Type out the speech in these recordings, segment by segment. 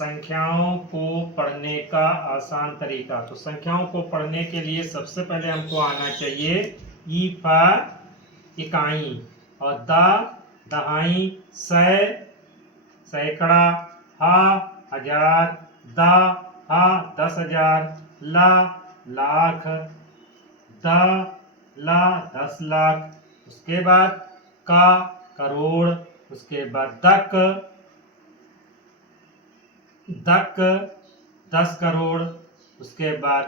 संख्याओं को पढ़ने का आसान तरीका। तो संख्याओं को पढ़ने के लिए सबसे पहले हमको आना चाहिए ई फॉर इकाई, और दहाई, सै सैकड़ा, हा हजार, हा 10,000, लाख, ला 10 लाख, उसके बाद का करोड़, उसके बाद दक 10 करोड़, उसके बाद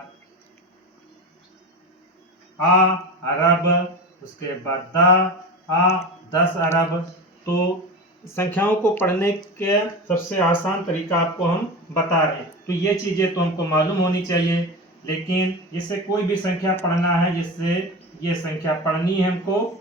आ अरब, उसके बाद आ 10 अरब। तो संख्याओं को पढ़ने के सबसे आसान तरीका आपको हम बता रहे हैं। तो ये चीज़ें तो हमको मालूम होनी चाहिए, लेकिन इससे कोई भी संख्या पढ़ना है, जिससे ये संख्या पढ़नी है हमको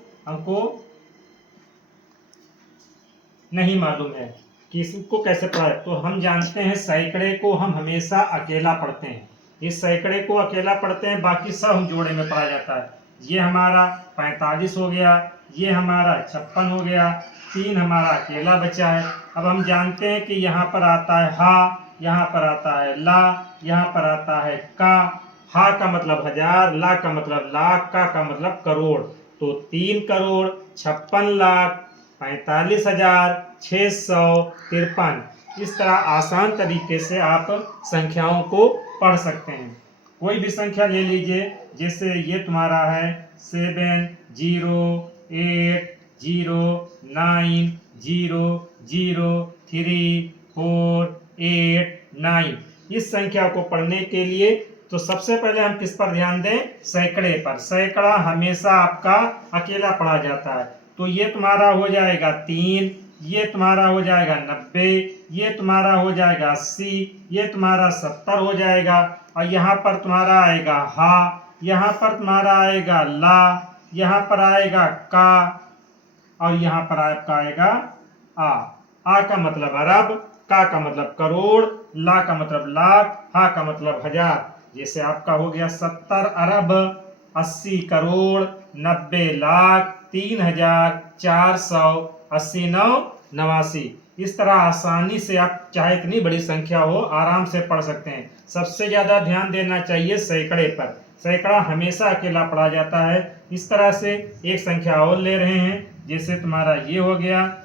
नहीं मालूम है कि इसको कैसे पढ़ा है। तो हम जानते हैं सैकड़े को हम हमेशा अकेला पढ़ते हैं। इस सैकड़े को अकेला पढ़ते हैं, बाकी सब हम जोड़े में पढ़ा जाता है। ये हमारा 45 हो गया, ये हमारा 56 हो गया, 3 हमारा अकेला बचा है। अब हम जानते हैं कि यहाँ पर आता है हा, यहाँ पर आता है ला, यहाँ पर आता है का। हा का मतलब हजार, ला का मतलब लाख, का मतलब करोड़। तो 3 करोड़ 56 लाख 45,653। इस तरह आसान तरीके से आप संख्याओं को पढ़ सकते हैं। कोई भी संख्या ले लीजिए, जैसे ये तुम्हारा है 708034889। इस संख्या को पढ़ने के लिए तो सबसे पहले हम किस पर ध्यान दें? सैकड़े पर। सैकड़ा हमेशा आपका अकेला पढ़ा जाता है। तो ये तुम्हारा हो जाएगा 3, ये तुम्हारा हो जाएगा 90, ये तुम्हारा हो जाएगा 80, ये तुम्हारा 70 हो जाएगा, और यहाँ पर तुम्हारा आएगा हा, यहाँ पर तुम्हारा आएगा ला, यहाँ पर आएगा का, और यहाँ पर आपका आएगा आ का मतलब अरब, का मतलब करोड़, ला का मतलब लाख, हा का मतलब हजार। जैसे आपका हो गया 70 अरब 80 करोड़ 90 लाख 3,489। इस तरह आसानी से आप चाहे इतनी बड़ी संख्या हो आराम से पढ़ सकते हैं। सबसे ज्यादा ध्यान देना चाहिए सैकड़े पर। सैकड़ा हमेशा अकेला पढ़ा जाता है। इस तरह से एक संख्या और ले रहे हैं, जैसे तुम्हारा ये हो गया,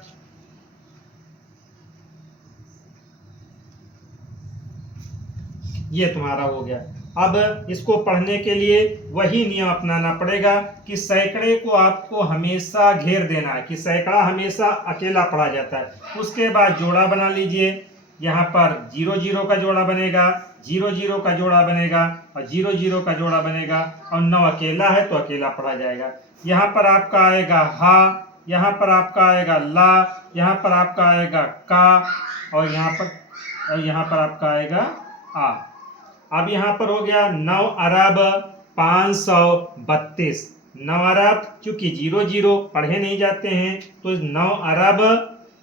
ये तुम्हारा हो गया। अब इसको पढ़ने के लिए वही नियम अपनाना पड़ेगा कि सैकड़े को आपको हमेशा घेर देना है, कि सैकड़ा हमेशा अकेला पढ़ा जाता है। उसके बाद जोड़ा बना लीजिए। यहाँ पर 0 का जोड़ा बनेगा, 0 का जोड़ा बनेगा, और 0 का जोड़ा बनेगा, और 9 अकेला है तो अकेला पढ़ा जाएगा। यहाँ पर आपका आएगा हा, यहाँ पर आपका आएगा ला, यहाँ पर आपका आएगा का, और यहाँ पर आपका आएगा आ। अब यहाँ पर हो गया 9 अरब 532। 9 अरब चूंकि 0 पढ़े नहीं जाते हैं, तो 9 अरब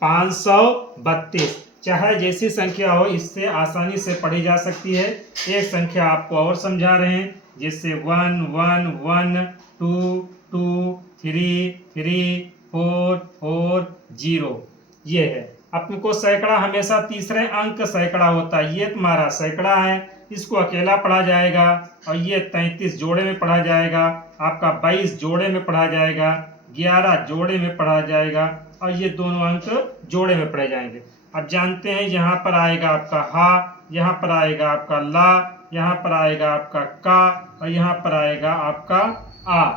532। चाहे जैसी संख्या हो, इससे आसानी से पढ़ी जा सकती है। एक संख्या आपको और समझा रहे हैं, जैसे 1 1 1 2 2 3 3 4 4 0। ये है। आपको सैकड़ा हमेशा तीसरे अंक सैकड़ा होता है। ये तुम्हारा सैकड़ा है, इसको अकेला पढ़ा जाएगा, और ये 33 जोड़े में पढ़ा जाएगा, आपका 22 जोड़े में पढ़ा जाएगा, 11 जोड़े में पढ़ा जाएगा, और ये दोनों अंक जोड़े में पढ़े जाएंगे। अब जानते हैं यहाँ पर आएगा आपका हा, यहाँ पर आएगा आपका ला, यहाँ पर आएगा आपका का, और यहाँ पर आएगा आपका आ।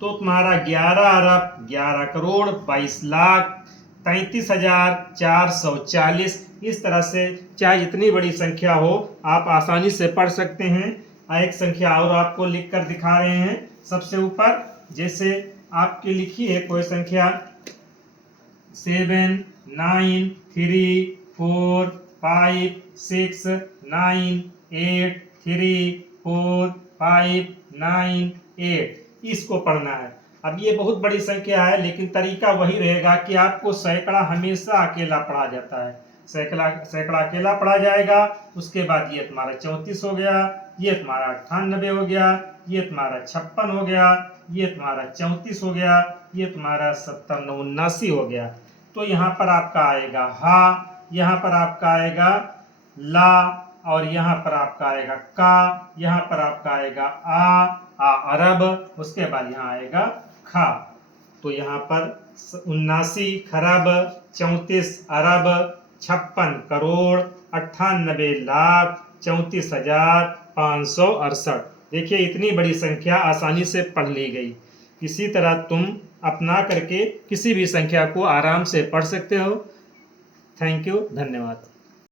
तो तुम्हारा 11 अरब 11 करोड़ 22 लाख 33,440। इस तरह से चाहे जितनी बड़ी संख्या हो आप आसानी से पढ़ सकते हैं। एक संख्या और आपको लिख कर दिखा रहे हैं सबसे ऊपर। जैसे आपकी लिखी है कोई संख्या 7 9 3 4 5 6 9 8 3 4 5 9 8। इसको पढ़ना है। अब ये बहुत बड़ी संख्या है, लेकिन तरीका वही रहेगा कि आपको सैकड़ा हमेशा अकेला पढ़ा जाता है। सैकड़ा अकेला पढ़ा जाएगा। उसके बाद ये तुम्हारा 34 हो गया, ये तुम्हारा 98 हो गया, ये तुम्हारा 56 हो गया, ये तुम्हारा 34 हो गया, ये तुम्हारा 70 79 हो गया। तो यहाँ पर आपका आएगा हा, यहाँ पर आपका आएगा ला, और यहाँ पर आपका आएगा का, यहाँ पर आपका आएगा आ अरब, उसके बाद यहाँ आएगा खा। तो यहाँ पर 79 खरब, 34 अरब, 56 करोड़, 98 लाख, 34,568। देखिए इतनी बड़ी संख्या आसानी से पढ़ ली गई। इसी तरह तुम अपना करके किसी भी संख्या को आराम से पढ़ सकते हो। थैंक यू, धन्यवाद।